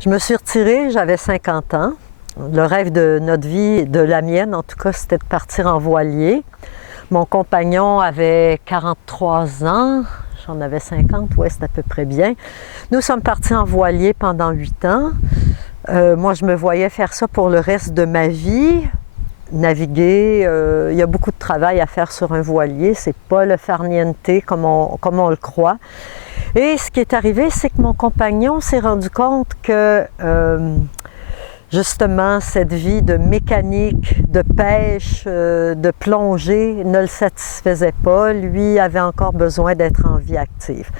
Je me suis retirée, j'avais 50 ans. Le rêve de notre vie, de la mienne en tout cas, c'était de partir en voilier. Mon compagnon avait 43 ans, j'en avais 50, ouais, c'est à peu près bien. Nous sommes partis en voilier pendant 8 ans. Moi, je me voyais faire ça pour le reste de ma vie. Naviguer, il y a beaucoup de travail à faire sur un voilier, c'est pas le farniente comme on le croit. Et ce qui est arrivé, c'est que mon compagnon s'est rendu compte que justement cette vie de mécanique, de pêche, de plongée ne le satisfaisait pas. Lui avait encore besoin d'être en vie active.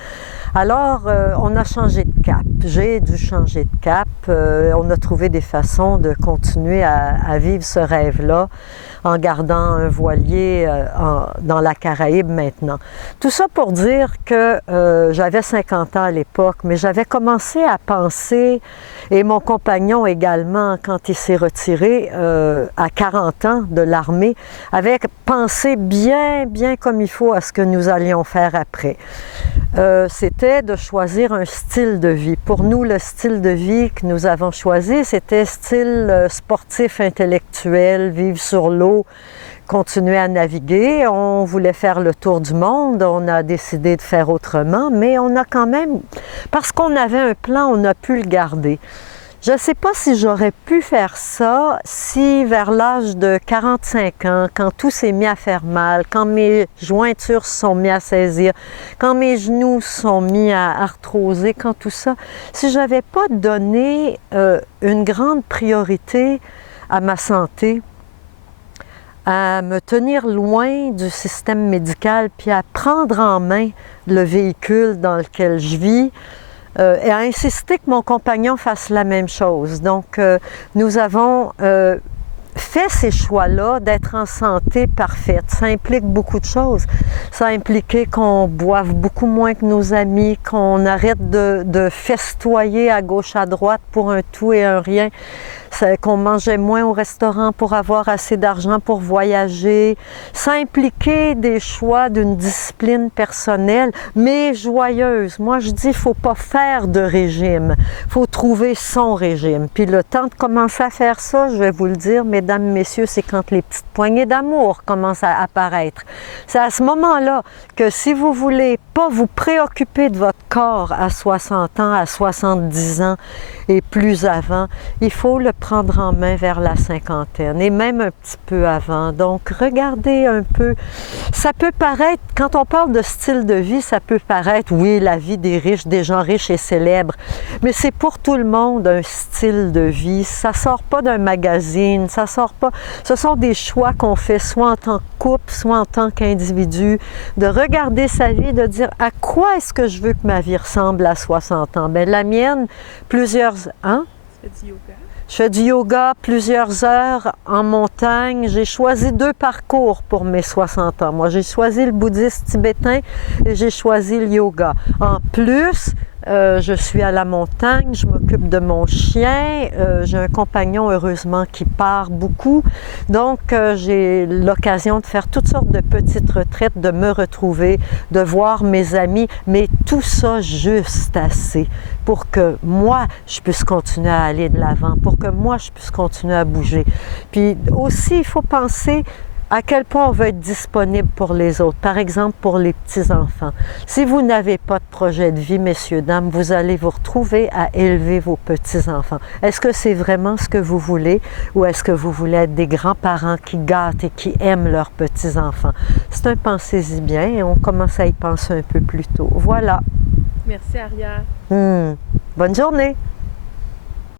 Alors, on a changé de cap. J'ai dû changer de cap. On a trouvé des façons de continuer à vivre ce rêve-là en gardant un voilier dans la Caraïbe maintenant. Tout ça pour dire que j'avais 50 ans à l'époque, mais j'avais commencé à penser, et mon compagnon également, quand il s'est retiré à 40 ans de l'armée, avait pensé bien comme il faut à ce que nous allions faire après. C'était de choisir un style de vie. Pour nous, le style de vie que nous avons choisi, c'était style sportif intellectuel, vivre sur l'eau, continuer à naviguer. On voulait faire le tour du monde, on a décidé de faire autrement, mais on a quand même, parce qu'on avait un plan, on a pu le garder. Je ne sais pas si j'aurais pu faire ça si vers l'âge de 45 ans, quand tout s'est mis à faire mal, quand mes jointures se sont mis à saisir, quand mes genoux se sont mis à arthroser, quand tout ça, si je n'avais pas donné une grande priorité à ma santé, à me tenir loin du système médical, puis à prendre en main le véhicule dans lequel je vis, et à insister que mon compagnon fasse la même chose. Donc, nous avons fait ces choix-là d'être en santé parfaite. Ça implique beaucoup de choses. Ça a impliqué qu'on boive beaucoup moins que nos amis, qu'on arrête de festoyer à gauche, à droite pour un tout et un rien, qu'on mangeait moins au restaurant pour avoir assez d'argent pour voyager. Ça impliquait des choix d'une discipline personnelle, mais joyeuse. Moi, je dis, il ne faut pas faire de régime. Il faut trouver son régime. Puis le temps de commencer à faire ça, je vais vous le dire, mesdames, messieurs, c'est quand les petites poignées d'amour commencent à apparaître. C'est à ce moment-là que si vous voulez pas vous préoccuper de votre corps à 60 ans, à 70 ans et plus avant, il faut le prendre en main vers la cinquantaine et même un petit peu avant. Donc, regardez un peu. Ça peut paraître, quand on parle de style de vie, ça peut paraître, oui, la vie des riches, des gens riches et célèbres, mais c'est pour tout le monde un style de vie. Ça sort pas d'un magazine, ça sort pas. Ce sont des choix qu'on fait soit en tant que couple, soit en tant qu'individu, de regarder sa vie, de dire à quoi est-ce que je veux que ma vie ressemble à 60 ans. Bien, la mienne, plusieurs... Hein? Tu fais du yoga? Je fais du yoga plusieurs heures en montagne. J'ai choisi 2 parcours pour mes 60 ans. Moi, j'ai choisi le bouddhisme tibétain et j'ai choisi le yoga. En plus, je suis à la montagne, je m'occupe de mon chien, j'ai un compagnon heureusement qui part beaucoup, donc j'ai l'occasion de faire toutes sortes de petites retraites, de me retrouver, de voir mes amis, mais tout ça juste assez pour que moi je puisse continuer à aller de l'avant, pour que moi je puisse continuer à bouger. Puis aussi, il faut penser à quel point on veut être disponible pour les autres, par exemple pour les petits-enfants. Si vous n'avez pas de projet de vie, messieurs, dames, vous allez vous retrouver à élever vos petits-enfants. Est-ce que c'est vraiment ce que vous voulez ou est-ce que vous voulez être des grands-parents qui gâtent et qui aiment leurs petits-enfants? C'est un pensez-y bien et on commence à y penser un peu plus tôt. Voilà. Merci, Aria. Bonne journée.